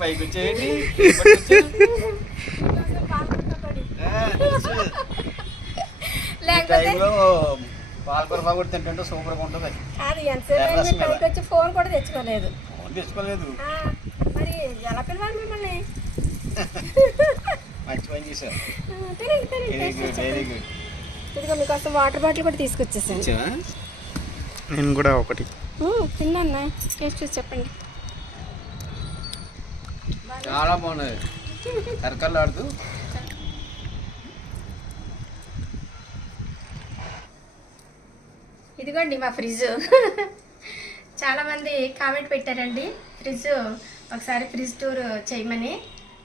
పైకి వచ్చేయండి. పాలకూర బాగా తింటుంటే సూపర్గా ఉంటుంది. కాదు ఎంతసేపు వచ్చి ఫోన్ కూడా తెచ్చుకోలేదు. ఫోన్ తెచ్చుకోలేదు. మరి ఎలా పిలవాలి మిమ్మల్ని? మంచి పని చేశారు ఇదిగో మీకోసం వాటర్ బాటిల్ కూడా తీసుకొచ్చేసాను. నేను కూడా ఒకటి. తిన్నా టేస్ట్ చూసి చెప్పండి. చాలా బాగున్నది కరకల్లాడుతూ ఇదిగోండి మా ఫ్రిడ్జ్ చాలామంది కామెంట్ పెట్టారండి ఫ్రిడ్జ్ ఒకసారి ఫ్రిడ్జ్ టూర్ చేయమని.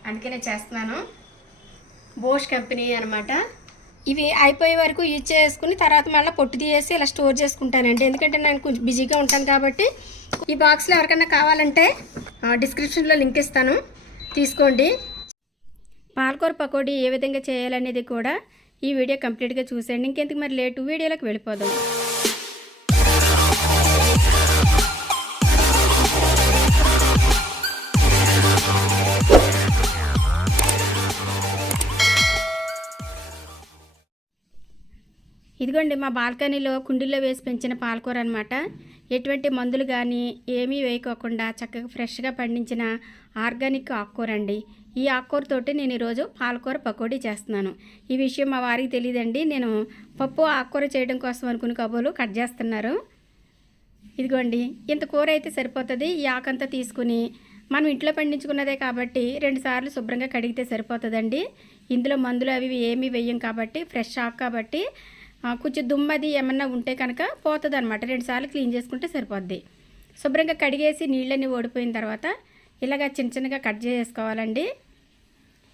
అందుకనే చేస్తున్నాను. బోష్ కంపెనీ అనమాట. ఇవి అయిపోయే వరకు యూజ్ చేసుకుని తర్వాత మళ్ళీ పొట్టు తీసేసి ఇలా స్టోర్ చేసుకుంటానండి. ఎందుకంటే నేను కొంచెం బిజీగా ఉంటాను కాబట్టి ఈ బాక్స్లో ఎవరికైనా కావాలంటే డిస్క్రిప్షన్లో లింక్ ఇస్తాను. తీసుకోండి. పాలకూర పకోడీ ఏ విధంగా చేయాలనేది కూడా ఈ వీడియో కంప్లీట్గా చూసేయండి. ఇంకెందుకు మరి లేటు? వీడియోలోకి వెళ్ళిపోదాం. ఇదిగోండి మా బాల్కనీలో కుండీలో వేసి పెంచిన పాలకూర అనమాట ఎటువంటి మందులు కానీ ఏమీ వేయకోకుండా చక్కగా ఫ్రెష్గా పండించిన ఆర్గానిక్ ఆకుకూర అండి. ఈ ఆకుకూరతోటి నేను ఈరోజు పాలకూర పకోడీ చేస్తున్నాను. ఈ విషయం మా వారికి తెలియదండి. నేను పప్పు ఆకుకూర చేయడం కోసం అనుకుని కబోలు కట్ చేస్తున్నారు. ఇదిగోండి ఇంత కూర అయితే సరిపోతుంది. ఈ ఆకంతా తీసుకుని మనం ఇంట్లో పండించుకున్నదే కాబట్టి రెండుసార్లు శుభ్రంగా కడిగితే సరిపోతుందండి. ఇందులో మందులు అవి ఏమీ వేయం కాబట్టి ఫ్రెష్ ఆకు కాబట్టి కొంచెం దుమ్మది ఏమన్నా ఉంటే కనుక పోతుంది అనమాట రెండుసార్లు క్లీన్ చేసుకుంటే సరిపోద్ది. శుభ్రంగా కడిగేసి నీళ్ళని ఓడిపోయిన తర్వాత ఇలాగ చిన్న చిన్నగా కట్ చేసుకోవాలండి.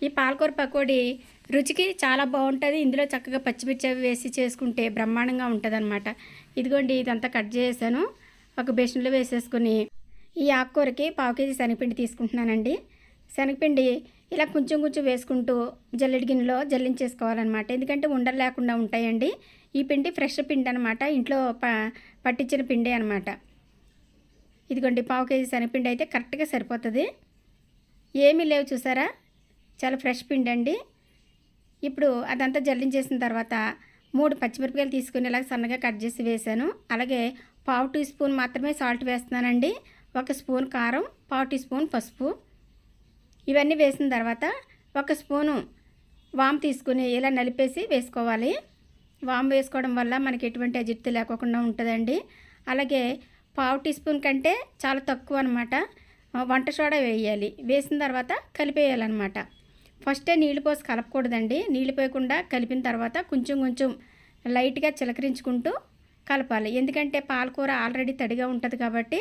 ఈ పాలకూర పకోడీ రుచికి చాలా బాగుంటుంది. ఇందులో చక్కగా పచ్చిమిర్చి అవి వేసి చేసుకుంటే బ్రహ్మాండంగా ఉంటుంది అనమాట ఇదిగోండి ఇదంతా కట్ చేసాను ఒక బేషన్లో వేసేసుకుని ఈ ఆకుకూరకి పావు కేజీ శనగపిండి తీసుకుంటున్నానండి. శనగపిండి ఇలా కొంచెం కొంచెం వేసుకుంటూ జల్లెడి గిన్నెలో జల్లించేసుకోవాలన్నమాట. ఎందుకంటే ఉండలు లేకుండా ఉంటాయండి. ఈ పిండి ఫ్రెష్ పిండి అనమాట ఇంట్లో ప పట్టించిన పిండి అనమాట ఇదిగోండి పావు కేజీ శనగపిండి అయితే కరెక్ట్గా సరిపోతుంది. ఏమీ లేవు చూసారా? చాలా ఫ్రెష్ పిండి అండి. ఇప్పుడు అదంతా జల్లించేసిన తర్వాత మూడు పచ్చిమిరపకాయలు తీసుకుని ఇలా సన్నగా కట్ చేసి వేసాను అలాగే పావు టీ స్పూన్ మాత్రమే సాల్ట్ వేస్తున్నానండి. ఒక స్పూన్ కారం పావు టీ స్పూన్ పసుపు. ఇవన్నీ వేసిన తర్వాత ఒక స్పూను వామ్ తీసుకుని ఇలా నలిపేసి వేసుకోవాలి. వామ్ వేసుకోవడం వల్ల మనకి ఎటువంటి అజిత్తు లేకోకుండా ఉంటుందండి. అలాగే పావు టీ స్పూన్ కంటే చాలా తక్కువ అనమాట వంట సోడా వేయాలి. వేసిన తర్వాత కలిపేయాలన్నమాట. ఫస్టే నీళ్ళు పోసి కలపకూడదండి. నీళ్ళు పోయకుండా కలిపిన తర్వాత కొంచెం కొంచెం లైట్గా చిలకరించుకుంటూ కలపాలి. ఎందుకంటే పాలకూర ఆల్రెడీ తడిగా ఉంటుంది కాబట్టి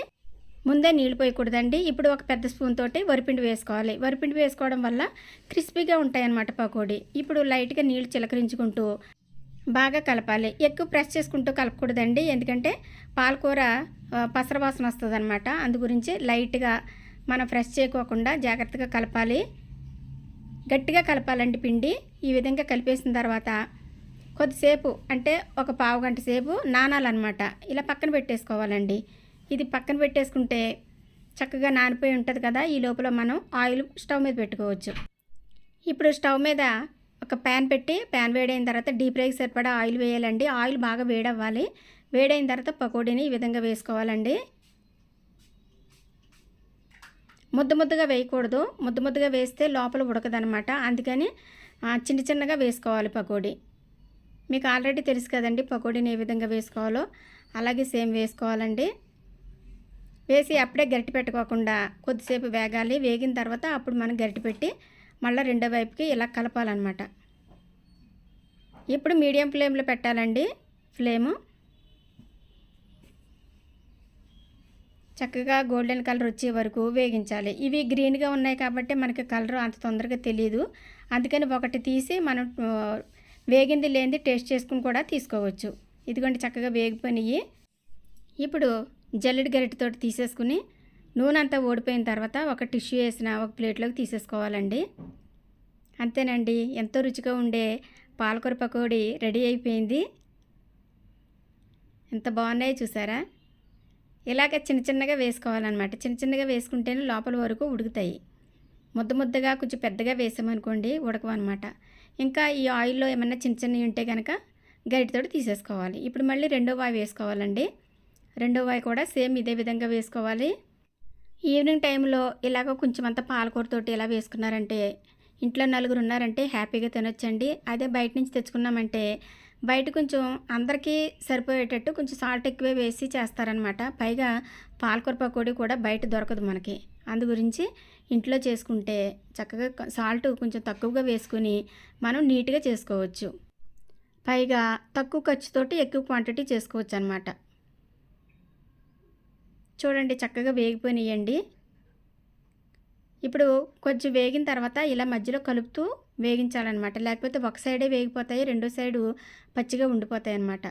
ముందే నీళ్ళు పోయకూడదండి. ఇప్పుడు ఒక పెద్ద స్పూన్ తోటి వరిపిండి వేసుకోవాలి. వరిపిండి వేసుకోవడం వల్ల క్రిస్పీగా ఉంటాయి అన్నమాట పకోడీ. ఇప్పుడు లైట్గా నీళ్ళు చిలకరించుకుంటూ బాగా కలపాలి. ఎక్కువ ప్రెస్ చేసుకుంటూ కలపకూడదండి. ఎందుకంటే పాలకూర పసర వాసన వస్తుంది అనమాట అందు గురించి లైట్గా మనం ప్రెస్ చేయకోకుండా జాగ్రత్తగా కలపాలి. గట్టిగా కలపాలండి పిండి. ఈ విధంగా కలిపేసిన తర్వాత కొద్దిసేపు అంటే ఒక పావు గంట సేపు నానాలన్నమాట. ఇలా పక్కన పెట్టేసుకోవాలండి. ఇది పక్కన పెట్టేసుకుంటే చక్కగా నానిపోయి ఉంటుంది కదా. ఈ లోపల మనం ఆయిల్ స్టవ్ మీద పెట్టుకోవచ్చు. ఇప్పుడు స్టవ్ మీద ఒక ప్యాన్ పెట్టి ప్యాన్ వేడైన తర్వాత డీప్ ఫ్రైకి సరిపడా ఆయిల్ వేయాలండి. ఆయిల్ బాగా వేడవ్వాలి. వేడైన తర్వాత పకోడీని ఈ విధంగా వేసుకోవాలండి. ముద్ద ముద్దగా వేయకూడదు. ముద్ద ముద్దగా వేస్తే లోపల ఉడకదనమాట అందుకని చిన్న చిన్నగా వేసుకోవాలి పకోడీ. మీకు ఆల్రెడీ తెలుసు కదండి పకోడీని ఏ విధంగా వేసుకోవాలో. అలాగే సేమ్ వేసుకోవాలండి. వేసి అప్పుడే గరిటె పెట్టుకోకుండా కొద్దిసేపు వేగాలి. వేగిన తర్వాత అప్పుడు మనం గరిటె పెట్టి మళ్ళీ రెండో వైపుకి ఇలా కలపాలన్నమాట. ఇప్పుడు మీడియం ఫ్లేమ్లో పెట్టాలండి ఫ్లేము. చక్కగా గోల్డెన్ కలర్ వచ్చే వరకు వేగించాలి. ఇవి గ్రీన్గా ఉన్నాయి కాబట్టి మనకి కలర్ అంత తొందరగా తెలియదు అందుకని ఒకటి తీసి మనం వేగింది లేనిది టేస్ట్ చేసుకుని కూడా తీసుకోవచ్చు. ఇదిగోండి చక్కగా వేగిపోయినాయి. ఇప్పుడు జల్లెడి గరిటెతోటి తీసేసుకుని నూనె అంతా ఓడిపోయిన తర్వాత ఒక టిష్యూ వేసిన ఒక ప్లేట్లోకి తీసేసుకోవాలండి. అంతేనండి ఎంతో రుచిగా ఉండే పాలకూర పకోడీ రెడీ అయిపోయింది. ఎంత బాగున్నాయో చూసారా? ఇలాగ చిన్న చిన్నగా వేసుకోవాలన్నమాట. చిన్న చిన్నగా వేసుకుంటేనే లోపల వరకు ఉడుకుతాయి. ముద్ద ముద్దగా కొంచెం పెద్దగా వేసామనుకోండి ఉడకవన్నమాట. ఇంకా ఈ ఆయిల్లో ఏమన్నా చిన్న చిన్నవి ఉంటే కనుక గరిటతోటి తీసేసుకోవాలి. ఇప్పుడు మళ్ళీ రెండో వాయి వేసుకోవాలండి. రెండో వాయి కూడా సేమ్ ఇదే విధంగా వేసుకోవాలి. ఈవినింగ్ టైంలో ఇలాగ కొంచెం అంత పాలకూరతోటి ఇలా వేసుకున్నారంటే ఇంట్లో నలుగురు ఉన్నారంటే హ్యాపీగా తినొచ్చండి. అదే బయట నుంచి తెచ్చుకున్నామంటే బయట కొంచెం అందరికీ సరిపోయేటట్టు కొంచెం సాల్ట్ ఎక్కువే వేసి చేస్తారనమాట పైగా పాలకూర పకోడీ కూడా బయట దొరకదు మనకి. అందు గురించి ఇంట్లో చేసుకుంటే చక్కగా సాల్ట్ కొంచెం తక్కువగా వేసుకుని మనం నీట్గా చేసుకోవచ్చు. పైగా తక్కువ ఖర్చుతోటి ఎక్కువ క్వాంటిటీ చేసుకోవచ్చు అనమాట చూడండి చక్కగా వేగిపోయినాయండి. ఇప్పుడు కొంచెం వేగిన తర్వాత ఇలా మధ్యలో కలుపుతూ వేగించాలన్నమాట. లేకపోతే ఒక సైడే వేగిపోతాయి రెండో సైడు పచ్చిగా ఉండిపోతాయి అన్నమాట.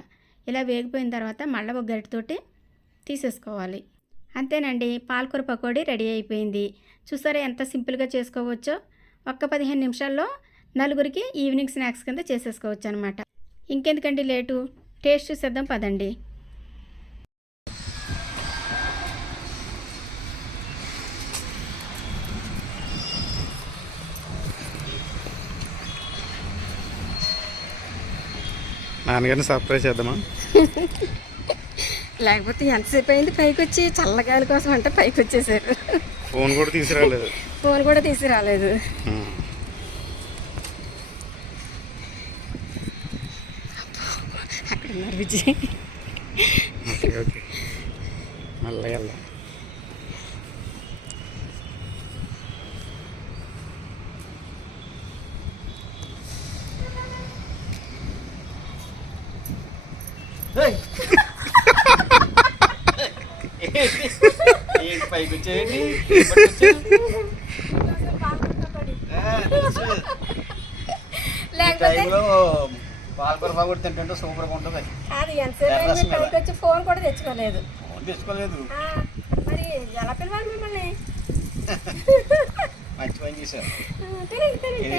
ఇలా వేగిపోయిన తర్వాత మళ్ళీ ఒక గరిటతోటి తీసేసుకోవాలి. అంతేనండి పాలకూర పకోడీ రెడీ అయిపోయింది. చూసారా ఎంత సింపుల్గా చేసుకోవచ్చో? ఒక్క పదిహేను నిమిషాల్లో నలుగురికి ఈవినింగ్ స్నాక్స్ కింద చేసేసుకోవచ్చు అనమాట ఇంకెందుకండి లేటు? టేస్ట్ చూసేద్దాం పదండి. నాన్నగారిని సర్ప్రైజ్ చేద్దామా? లేకపోతే ఎంతసేపు అయింది? పైకి వచ్చి చల్లగాలి కోసం అంటే పైకి వచ్చేసారు ఫోన్ కూడా తీసుకురాలేదు. ఫోన్ కూడా తీసుకురాలేదు. ఉమ్. అక్కడ ఉన్నారు విజయ్. ఓకే ఓకే మళ్ళీ వెళ్దాం ఏంటి పైకి వచ్చేయండి టైంలో పాలకూర పకోడీ తింటుంటే సూపర్గా ఉంటుంది అది. ఎంతసేపు వచ్చి ఫోన్ కూడా తెచ్చుకోలేదు. ఫోన్ తీసుకోలేదు ఆ, మరి ఎలా పిలవాలి మిమ్మల్ని? మంచి పని చేశారు వెరీ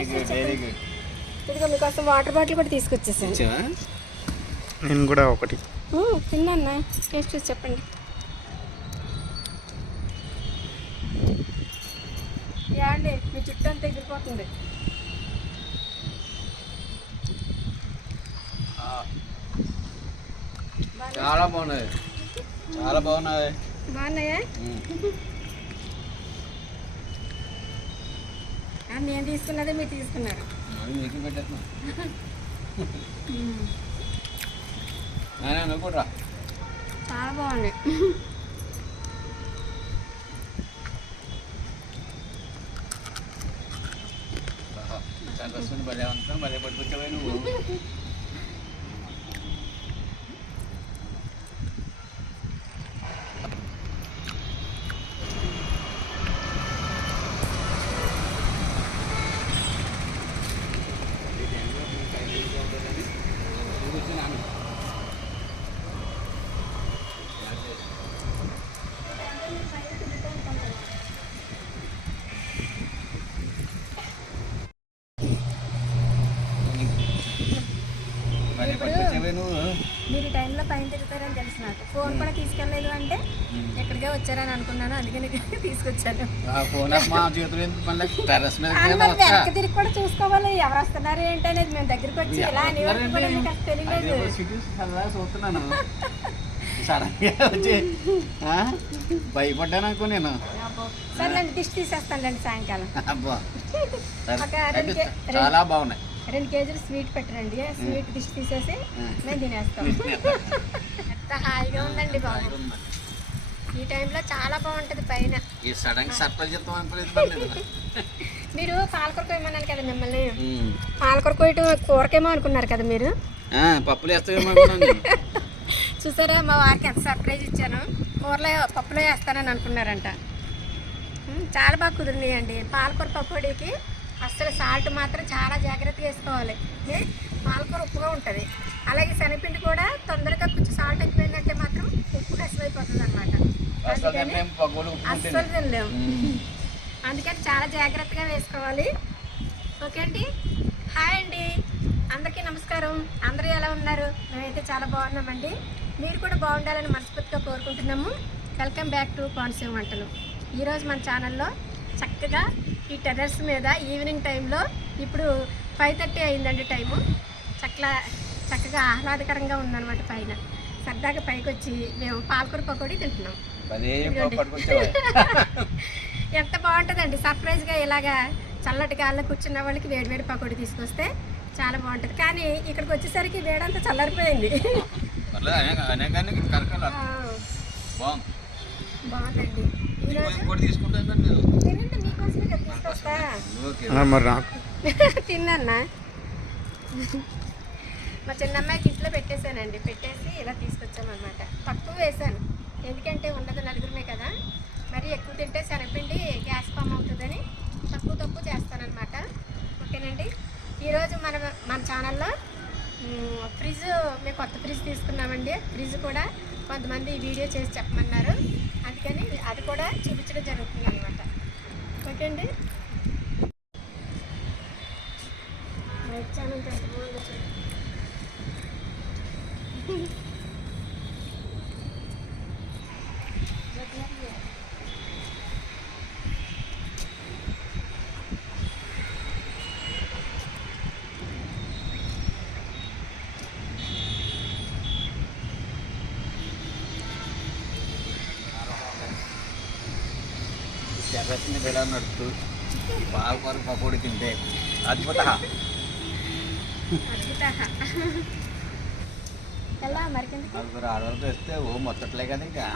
గుడ్ చూసి వెరీ చెప్పండి. గుడ్ ఇదిగో మీకోసం వాటర్ బాటిల్ కూడా తీసుకొచ్చేసాను. నేను కూడా ఒకటి. తిన్నా టేస్ట్ చూసి చెప్పండి యాండి మీ చుట్టూ అంతా ఎగిరిపోతుంది చాలా బాగున్నాయి. చాలా బాగున్నాయి. బాగున్నాయా? నేను తీసుకున్నదే మీరు తీసుకున్నారు. మీకు పెట్టేస్తున్నా. రా. చాలా బాగున్నాయి. చాలా వస్తుంది భలే ఉంటాం భలే పట్టుకొచ్చావే నువ్వు భలే పట్టుకొచ్చావే నువ్వు మీరు ఈ టైంలో పైన తిరుగుతారని తెలుసు నాకు ఫోన్ కూడా తీసుకెళ్ళలేదు అంటే ఎక్కడికే వచ్చారని అనుకున్నాను అందుకే నీకు తీసుకొచ్చాను ఆ ఫోన్ మా చేతులు ఎందుకు మళ్ళీ టెర్రస్ మీద అని మీద మరి వస్తా వెనక్కి తిరిగి కూడా చూసుకోవాలి. ఎవరు వస్తున్నారు ఏంటి అనేది మేము దగ్గరికి వచ్చి ఇలా అని వరకు కూడా మీకు అసలు తెలియలేదు? భయపడ్డాను అనుకో నేను. సర్లేండి దిష్టి తీసేస్తానులేండి సాయంకాలం. చాలా బాగున్నాయి. రెండు కేజీలు స్వీట్ పెట్టరండి. స్వీట్ దిష్టి తీసేసి మేము తినేస్తాం. ఎంత హాయిగా ఉందండి బాబు. ఈ టైంలో చాలా బాగుంటుంది పైన. ఈ సడన్ సర్ప్రైజ్ అనుకోలేదు మీరు పాలకూర కొయ్యమన్నాను కదా మిమ్మల్ని. పాలకూర కొయ్యటం కూరకేమో అనుకున్నారు కదా మీరు? పప్పులు నేను. చూసారా మా వారికి ఎంత సర్ప్రైజ్ ఇచ్చాను. కూరలో పప్పులో వేస్తానని అనుకున్నారంట. చాలా బాగా కుదిరినాయండి. పాలకూర పకోడీకి అస్సలు సాల్ట్ మాత్రం చాలా జాగ్రత్తగా వేసుకోవాలి? పాలకూర ఉప్పుగా ఉంటుంది. అలాగే శనగపిండి కూడా తొందరగా కొంచెం సాల్ట్ ఎక్కువైందంటే మాత్రం అనమాట అస్సలు తినలేము అందుకని చాలా జాగ్రత్తగా వేసుకోవాలి. ఓకే అండి? హాయ్ అండి. అందరికీ నమస్కారం. అందరూ ఎలా ఉన్నారు? మేమైతే చాలా బాగున్నామండి. మీరు కూడా బాగుండాలని మనస్ఫూర్తిగా కోరుకుంటున్నాము. వెల్కమ్ బ్యాక్ టు కోనసీమ వంటలు. ఈరోజు మన ఛానల్లో చక్కగా ఈ టెర్రస్ మీద ఈవినింగ్ టైంలో ఇప్పుడు ఫైవ్ థర్టీ అయిందండి టైము. చక్కగా చక్కగా ఆహ్లాదకరంగా ఉందన్నమాట పైన. సరదాగా పైకి వచ్చి మేము పాలకూర పకోడీ తింటున్నాం. ఎంత బాగుంటుందండి. సర్ప్రైజ్గా ఇలాగా చల్లటి గాల్లో కూర్చున్న వాళ్ళకి వేడివేడి పకోడీ తీసుకొస్తే చాలా బాగుంటుంది. కానీ ఇక్కడికి వచ్చేసరికి వేడంతా చల్లారిపోయింది. బాగుందండి. తిన్నా మా చిన్నమ్మాయికి ఇంట్లో పెట్టేశానండి. పెట్టేసి ఇలా తీసుకొచ్చామన్నమాట. తక్కువ వేసాను ఎందుకంటే ఉండదు నలుగురమే కదా. మరి ఎక్కువ తింటే శనగపిండి గ్యాస్ ఫామ్ అవుతుందని తక్కువ తక్కువ చేస్తానన్నమాట. ఓకేనండి? ఈరోజు మన మన ఛానల్లో ఫ్రిడ్జ్ మేము కొత్త ఫ్రిడ్జ్ తీసుకున్నామండి. ఫ్రిడ్జ్ కూడా కొంతమంది వీడియో చేసి చెప్పమన్నారు. అందుకని అది కూడా చూపించడం జరుగుతుంది అనమాట ఓకే అండి రైట్ ఛానల్ వెళ్ళా నడుస్తూ ఈ పాలకూర పకోడీ తింటే అద్భుత. నలుగురు ఆడవాళ్ళతో ఓ మొత్తట్లే కదా ఇంకా.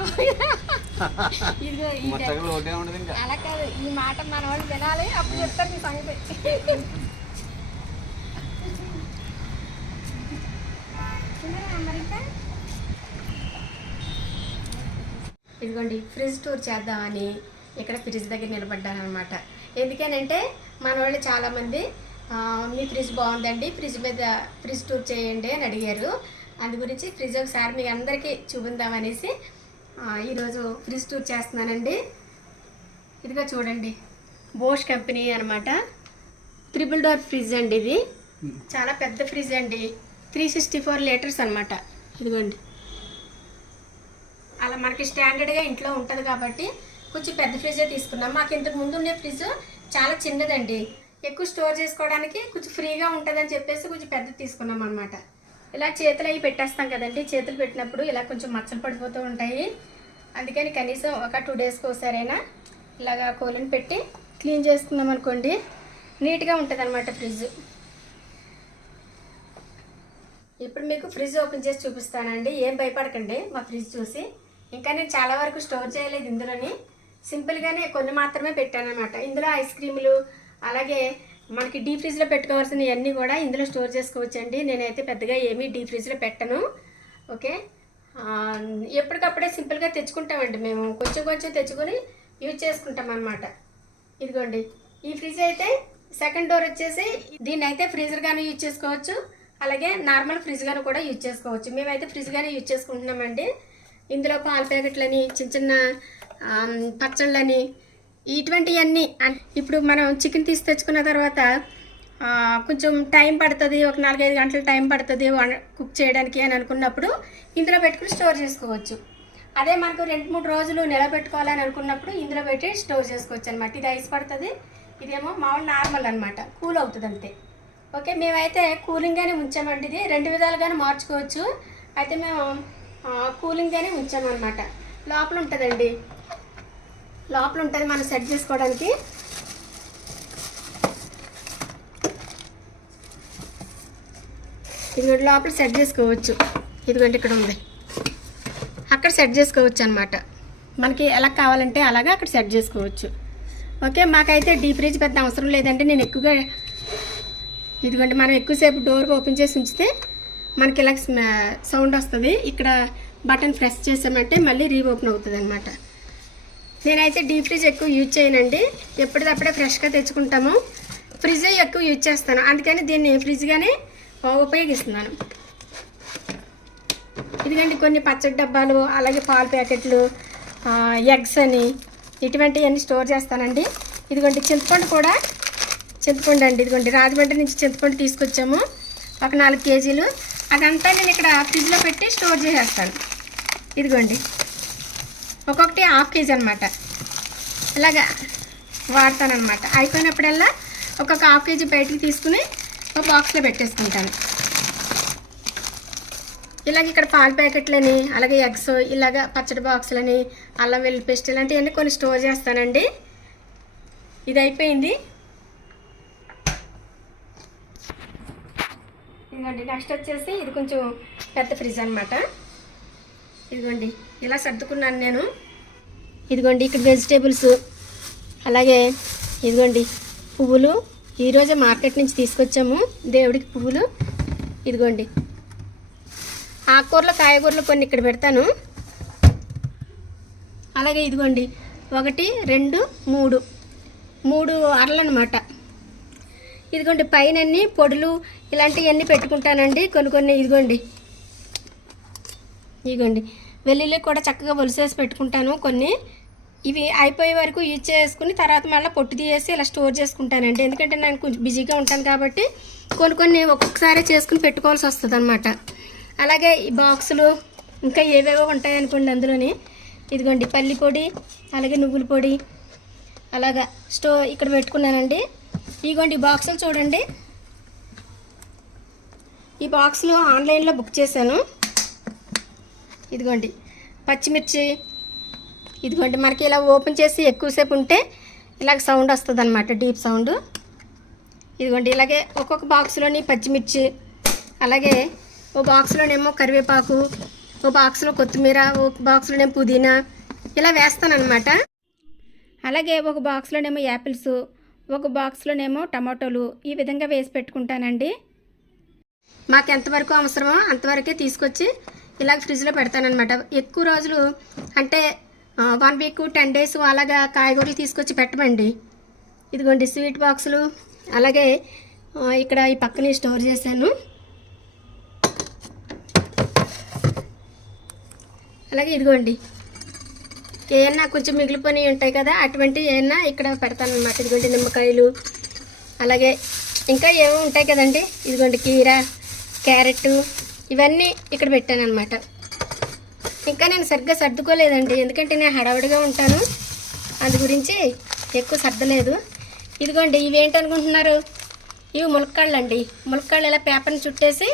మొత్తగా లోటే ఉండదు ఇంకా. అలా కాదు ఈ మాట మన వాళ్ళు వినాలి అప్పుడు చెప్తారు మీ సంగతి? ఇదిగోండి ఫ్రిడ్జ్ టూర్ చేద్దామని ఇక్కడ ఫ్రిడ్జ్ దగ్గర నిలబడ్డాను అనమాట ఎందుకనంటే మన వాళ్ళు చాలామంది మీ ఫ్రిడ్జ్ బాగుందండి ఫ్రిడ్జ్ మీద ఫ్రిడ్జ్ టూర్ చేయండి అని అడిగారు. అందు గురించి ఫ్రిడ్జ్ ఒకసారి మీకు అందరికీ చూపిందామనేసి ఈరోజు ఫ్రిడ్జ్ టూర్ చేస్తున్నానండి. ఇదిగో చూడండి. బోష్ కంపెనీ అనమాట త్రిబుల్ డోర్ ఫ్రిడ్జ్ అండి ఇది. చాలా పెద్ద ఫ్రిడ్జ్ అండి. త్రీ సిక్స్టీ ఫోర్ లీటర్స్ అనమాట ఇదిగోండి. అలా మనకి స్టాండర్డ్గా ఇంట్లో ఉంటుంది కాబట్టి కొంచెం పెద్ద ఫ్రిడ్జే తీసుకున్నాం మాకు ఇంతకు ముందు ఉండే ఫ్రిడ్జ్ చాలా చిన్నదండి. ఎక్కువ స్టోర్ చేసుకోవడానికి కొంచెం ఫ్రీగా ఉంటుందని చెప్పేసి కొంచెం పెద్ద తీసుకున్నాం అనమాట ఇలా చేతులు అవి పెట్టేస్తాం కదండి. చేతులు పెట్టినప్పుడు ఇలా కొంచెం మచ్చలు పడిపోతూ ఉంటాయి. అందుకని కనీసం ఒక టూ డేస్కి ఒకసారైనా ఇలాగా కోలిని పెట్టి క్లీన్ చేసుకున్నాం అనుకోండి. నీట్గా ఉంటుంది అనమాట ఫ్రిడ్జ్. ఇప్పుడు మీకు ఫ్రిడ్జ్ ఓపెన్ చేసి చూపిస్తానండి. ఏం భయపడకండి. మా ఫ్రిడ్జ్ చూసి. ఇంకా నేను చాలా వరకు స్టోర్ చేయలేదు ఇందులోని. సింపుల్గానే కొన్ని మాత్రమే పెట్టాను అనమాట ఇందులో ఐస్ క్రీములు అలాగే మనకి డీ ఫ్రిడ్జ్లో పెట్టుకోవాల్సినవన్నీ కూడా ఇందులో స్టోర్ చేసుకోవచ్చండి. నేనైతే పెద్దగా ఏమీ డీ ఫ్రిడ్జ్లో పెట్టను. ఓకే? ఎప్పటికప్పుడే సింపుల్గా తెచ్చుకుంటామండి మేము. కొంచెం కొంచెం తెచ్చుకొని యూజ్ చేసుకుంటాం అనమాట ఇదిగోండి. ఈ ఫ్రిడ్జ్ అయితే సెకండ్ డోర్ వచ్చేసి దీన్ని అయితే ఫ్రీజర్ గాను యూజ్ చేసుకోవచ్చు. అలాగే నార్మల్ ఫ్రిడ్జ్ గాను కూడా యూజ్ చేసుకోవచ్చు. మేమైతే ఫ్రిడ్జ్ గానే యూజ్ చేసుకుంటున్నామండి. ఇందులో పాల ప్యాకెట్లని చిన్న చిన్న పచ్చళ్ళని ఇటువంటివన్నీ అన్- ఇప్పుడు మనం చికెన్ తీసి తెచ్చుకున్న తర్వాత కొంచెం టైం పడుతుంది ఒక నాలుగైదు గంటలు టైం పడుతుంది కుక్ చేయడానికి అని అనుకున్నప్పుడు ఇందులో పెట్టుకుని స్టోర్ చేసుకోవచ్చు. అదే మనకు రెండు మూడు రోజులు నిలబెట్టుకోవాలని అనుకున్నప్పుడు ఇందులో పెట్టి స్టోర్ చేసుకోవచ్చు అనమాట ఇది ఐస్ పడుతుంది ఇదేమో మామూలు నార్మల్ అనమాట కూల్ అవుతుంది అంతే. ఓకే మేమైతే కూలింగ్గానే ఉంచామండి ఇది. రెండు విధాలుగానే మార్చుకోవచ్చు. అయితే మేము కూలింగ్గానే ఉంచామన్నమాట. లోపల ఉంటుందండి. లోపల ఉంటుంది మనం సెట్ చేసుకోవడానికి. ఇదిగోండి లోపల సెట్ చేసుకోవచ్చు. ఇదిగోండి ఇక్కడ ఉంది. అక్కడ సెట్ చేసుకోవచ్చు అనమాట మనకి ఎలా కావాలంటే అలాగా అక్కడ సెట్ చేసుకోవచ్చు. ఓకే మాకైతే డీప్ ఫ్రిడ్జ్ పెద్ద అవసరం లేదంటే నేను ఎక్కువగా ఇదిగోండి మనం ఎక్కువసేపు డోర్ ఓపెన్ చేసి ఉంచితే మనకి ఇలా సౌండ్ వస్తుంది. ఇక్కడ బటన్ ప్రెస్ చేసామంటే మళ్ళీ రీఓపెన్ అవుతుంది అనమాట నేనైతే డీప్ ఫ్రిడ్జ్ ఎక్కువ యూజ్ చేయనండి. ఎప్పటికప్పుడే ఫ్రెష్గా తెచ్చుకుంటాము. ఫ్రిడ్జ్ ఎక్కువ యూజ్ చేస్తాను. అందుకని దీన్ని ఫ్రిడ్జ్గానే ఉపయోగిస్తున్నాను. ఇదిగండి కొన్ని పచ్చడి డబ్బాలు అలాగే పాల ప్యాకెట్లు ఎగ్స్ అని ఇటువంటివన్నీ స్టోర్ చేస్తానండి. ఇదిగోండి చింతపండు కూడా చింతపండు అండి. ఇదిగోండి రాజమండ్రి నుంచి చింతపండు తీసుకొచ్చాము. ఒక నాలుగు కేజీలు. అదంతా నేను ఇక్కడ ఫ్రిడ్జ్లో పెట్టి స్టోర్ చేసేస్తాను. ఇదిగోండి. ఒక్కొక్కటి హాఫ్ కేజీ అనమాట ఇలాగా వాడతానమాట అయిపోయినప్పుడల్లా ఒక్కొక్క హాఫ్ కేజీ బయటికి తీసుకుని ఒక బాక్స్లో పెట్టేసుకుంటాను. ఇలాగ ఇక్కడ పాల ప్యాకెట్లని అలాగే ఎగ్స్ ఇలాగ పచ్చడి బాక్సులని అల్లం వెల్లి పేస్ట్ ఇలాంటివన్నీ కొన్ని స్టోర్ చేస్తానండి. ఇది అయిపోయింది. ఇదిగోండి నెక్స్ట్ వచ్చేసి ఇది కొంచెం పెద్ద ఫ్రిడ్జ్ అనమాట ఇదిగోండి. ఇలా సర్దుకున్నాను నేను? ఇదిగోండి ఇక్కడ వెజిటేబుల్స్ అలాగే ఇదిగోండి పువ్వులు. ఈరోజే మార్కెట్ నుంచి తీసుకొచ్చాము. దేవుడికి పువ్వులు. ఇదిగోండి. ఆకుకూరలు కాయగూరలు కొన్ని ఇక్కడ పెడతాను. అలాగే ఇదిగోండి ఒకటి రెండు మూడు. మూడు అరలు అనమాట ఇదిగోండి పైన అన్ని పొడులు ఇలాంటివన్నీ పెట్టుకుంటానండి. కొన్ని కొన్ని ఇదిగోండి. ఇదిగోండి. వెల్లుల్లి కూడా చక్కగా ఒలిసేసి పెట్టుకుంటాను కొన్ని. ఇవి అయిపోయే వరకు యూజ్ చేసుకుని తర్వాత మళ్ళీ పొట్టు తీసేసి ఇలా స్టోర్ చేసుకుంటానండి. ఎందుకంటే నేను కొంచెం బిజీగా ఉంటాను కాబట్టి కొన్ని కొన్ని ఒక్కొక్కసారి చేసుకుని పెట్టుకోవాల్సి వస్తుంది అనమాట అలాగే ఈ బాక్సులు ఇంకా ఏవేవో ఉంటాయి అనుకోండి అందులోని. ఇదిగోండి పల్లి పొడి అలాగే నువ్వుల పొడి అలాగా స్టో ఇక్కడ పెట్టుకున్నానండి. ఇదిగోండి బాక్సులు చూడండి. ఈ బాక్సులు ఆన్లైన్లో బుక్ చేశాను. ఇదిగోండి పచ్చిమిర్చి. ఇదిగోండి మనకి ఇలా ఓపెన్ చేసి ఎక్కువసేపు ఉంటే ఇలాగ సౌండ్ వస్తుంది అనమాట డీప్ సౌండ్. ఇదిగోండి ఇలాగే ఒక్కొక్క బాక్స్లోని పచ్చిమిర్చి అలాగే ఓ బాక్స్లోనేమో కరివేపాకు ఓ బాక్స్లో కొత్తిమీర ఒక బాక్స్లోనేమో పుదీనా ఇలా వేస్తానమాట అలాగే ఒక బాక్స్లోనేమో యాపిల్స్ ఒక బాక్స్లోనేమో టమాటోలు ఈ విధంగా వేసి పెట్టుకుంటానండి. మాకు ఎంతవరకు అవసరమో అంతవరకే తీసుకొచ్చి ఇలాగ ఫ్రిడ్జ్లో పెడతానమాట ఎక్కువ రోజులు అంటే వన్ వీక్ టెన్ డేస్ అలాగా కాయగూరలు తీసుకొచ్చి పెట్టమండి. ఇదిగోండి స్వీట్ బాక్సులు అలాగే ఇక్కడ ఈ పక్కనే స్టోర్ చేశాను. అలాగే ఇదిగోండి. ఏమన్నా కొంచెం మిగిలిపోయినవి ఉంటాయి కదా అటువంటి ఏమన్నా ఇక్కడ పెడతానమాట ఇదిగోండి నిమ్మకాయలు. అలాగే ఇంకా ఏవో ఉంటాయి కదండి. ఇదిగోండి కీర క్యారెట్. ఇవన్నీ ఇక్కడ పెట్టాను అనమాట ఇంకా నేను సరిగ్గా సర్దుకోలేదండి. ఎందుకంటే నేను హడావిడిగా ఉంటాను. అందు గురించి ఎక్కువ సర్దలేదు. ఇదిగోండి ఇవేంటి అనుకుంటున్నారు ఇవి ములక్కాళ్ళు అండి ములక్కాళ్ళు ఇలా పేపర్ని చుట్టేసి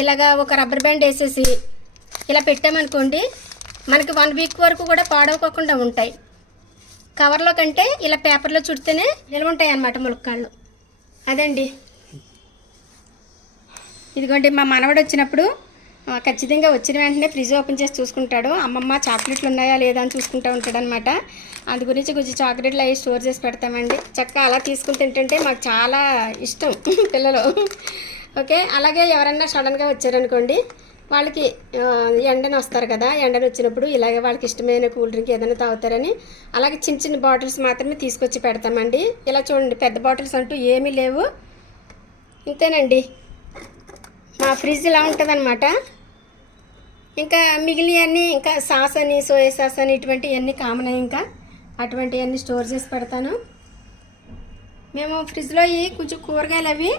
ఇలాగా ఒక రబ్బర్ బ్యాండ్ వేసేసి ఇలా పెట్టామనుకోండి మనకి వన్ వీక్ వరకు కూడా పాడవకోకుండా ఉంటాయి. కవర్లో కంటే ఇలా పేపర్లో చుడితేనే నిల్వ ఉంటాయి అన్నమాట ములక్కాళ్ళు. అదండి. ఇదిగోండి మా మనవడు వచ్చినప్పుడు ఖచ్చితంగా వచ్చిన వెంటనే ఫ్రిడ్జ్ ఓపెన్ చేసి చూసుకుంటాడు. అమ్మమ్మ చాక్లెట్లు ఉన్నాయా లేదా అని చూసుకుంటూ ఉంటాడు అనమాట అందు గురించి కొంచెం చాక్లెట్లు అవి స్టోర్ చేసి పెడతామండి. చక్కగా అలా తీసుకుని తింటుంటే మాకు చాలా ఇష్టం పిల్లలు. ఓకే అలాగే ఎవరన్నా సడన్గా వచ్చారనుకోండి వాళ్ళకి ఎండను వస్తారు కదా ఎండను వచ్చినప్పుడు ఇలాగే వాళ్ళకి ఇష్టమైన కూల్ డ్రింక్ ఏదైనా తాగుతారని అలాగే చిన్న చిన్న బాటిల్స్ మాత్రమే తీసుకొచ్చి పెడతామండి. ఇలా చూడండి పెద్ద బాటిల్స్ అంటూ ఏమీ లేవు. ఇంతేనండి. మా ఫ్రిడ్జ్ ఇలా ఉంటుందన్నమాట. ఇంకా మిగిలినవన్నీ ఇంకా సాస్ అని సోయా సాస్ అని ఇటువంటివన్నీ కామన్ ఇంకా అటువంటివన్నీ స్టోర్ చేసి పెడతాను. మేము ఫ్రిడ్జ్లో కొంచెం కూరగాయలు అవి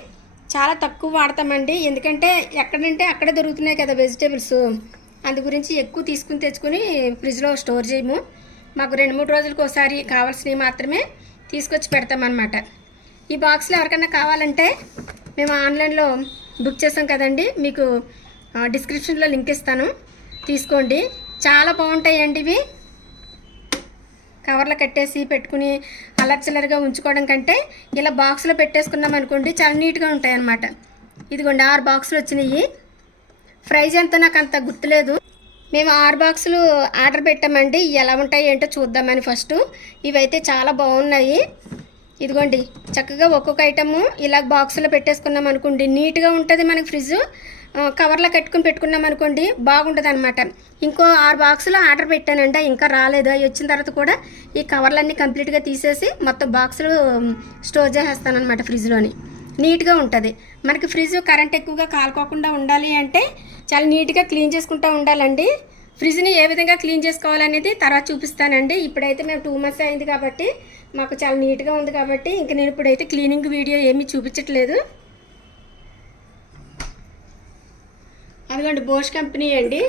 చాలా తక్కువ వాడతామండి. ఎందుకంటే ఎక్కడంటే అక్కడ దొరుకుతున్నాయి కదా వెజిటేబుల్స్. అందు గురించి ఎక్కువ తీసుకుని తెచ్చుకొని ఫ్రిడ్జ్లో స్టోర్ చేయము. మాకు రెండు మూడు రోజులకు ఒకసారి కావాల్సినవి మాత్రమే తీసుకొచ్చి పెడతామన్నమాట. ఈ బాక్స్లో ఎవరికైనా కావాలంటే మేము ఆన్లైన్లో బుక్ చేసాం కదండి. మీకు డిస్క్రిప్షన్లో లింక్ ఇస్తాను. తీసుకోండి. చాలా బాగుంటాయండి ఇవి. కవర్లో కట్టేసి పెట్టుకుని అలర్చిల్లరిగా ఉంచుకోవడం కంటే ఇలా బాక్స్లో పెట్టేసుకున్నాం అనుకోండి చాలా నీట్గా ఉంటాయి అన్నమాట ఇదిగోండి ఆరు బాక్సులు వచ్చినాయి. ప్రైజ్ ఎంత నాకు అంత గుర్తులేదు. మేము ఆరు బాక్సులు ఆర్డర్ పెట్టామండి. ఇవి ఎలా ఉంటాయి ఏంటో చూద్దామని ఫస్ట్ ఇవైతే చాలా బాగున్నాయి. ఇదిగోండి చక్కగా ఒక్కొక్క ఐటము ఇలా బాక్సులో పెట్టేసుకున్నాం అనుకోండి. నీట్గా ఉంటుంది మనకి ఫ్రిడ్జ్. కవర్లో కట్టుకుని పెట్టుకున్నాం అనుకోండి బాగుంటుంది అనమాట ఇంకో ఆరు బాక్సులు ఆర్డర్ పెట్టానండి ఇంకా రాలేదు. అవి వచ్చిన తర్వాత కూడా ఈ కవర్లన్నీ కంప్లీట్గా తీసేసి మొత్తం బాక్సులు స్టోర్ చేసేస్తాను అనమాట ఫ్రిడ్జ్లోని. నీట్గా ఉంటుంది. మనకి ఫ్రిడ్జ్ కరెంట్ ఎక్కువగా కాలుకోకుండా ఉండాలి అంటే చాలా నీట్గా క్లీన్ చేసుకుంటూ ఉండాలండి. ఫ్రిడ్జ్ని ఏ విధంగా క్లీన్ చేసుకోవాలనేది తర్వాత చూపిస్తానండి. ఇప్పుడైతే మేము టూ మంత్స్ అయింది కాబట్టి మాకు చాలా నీట్గా ఉంది కాబట్టి ఇంక నేను ఇప్పుడైతే క్లీనింగ్ వీడియో ఏమీ చూపించట్లేదు. అదిగోండి బోష్ కంపెనీ అండి.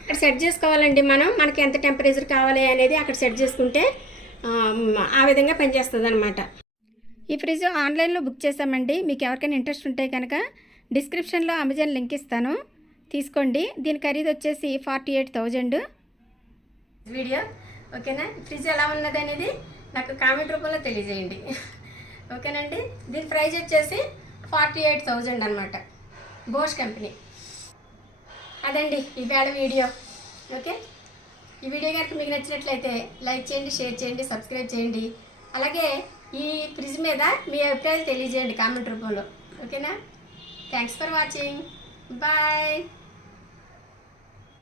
అక్కడ సెట్ చేసుకోవాలండి మనం. మనకి ఎంత టెంపరేచర్ కావాలి అనేది అక్కడ సెట్ చేసుకుంటే ఆ, విధంగా పనిచేస్తుంది అనమాట ఈ ఫ్రిడ్జ్ ఆన్లైన్లో బుక్ చేసామండి మీకు ఎవరికైనా ఇంట్రెస్ట్ ఉంటే కనుక డిస్క్రిప్షన్లో అమెజాన్ లింక్ ఇస్తాను. తీసుకోండి. దీని ఖరీదు వచ్చేసి ఫార్టీ ఎయిట్ థౌజండ్. వీడియో ఓకేనా? ఫ్రిడ్జ్ ఎలా ఉన్నది అనేది నాకు కామెంట్ రూపంలో తెలియజేయండి. ఓకేనండి? దీని ప్రైజ్ వచ్చేసి ఫార్టీ ఎయిట్ థౌజండ్ అనమాట బోష్ కంపెనీ. అదండి ఇవాళ వీడియో. ఓకే? ఈ వీడియో కనుక మీకు నచ్చినట్లయితే లైక్ చేయండి షేర్ చేయండి సబ్స్క్రైబ్ చేయండి. అలాగే ఈ ఫ్రిడ్జ్ మీద మీ అభిప్రాయాలు తెలియజేయండి కామెంట్ రూపంలో. ఓకేనా? Thanks for watching. బాయ్.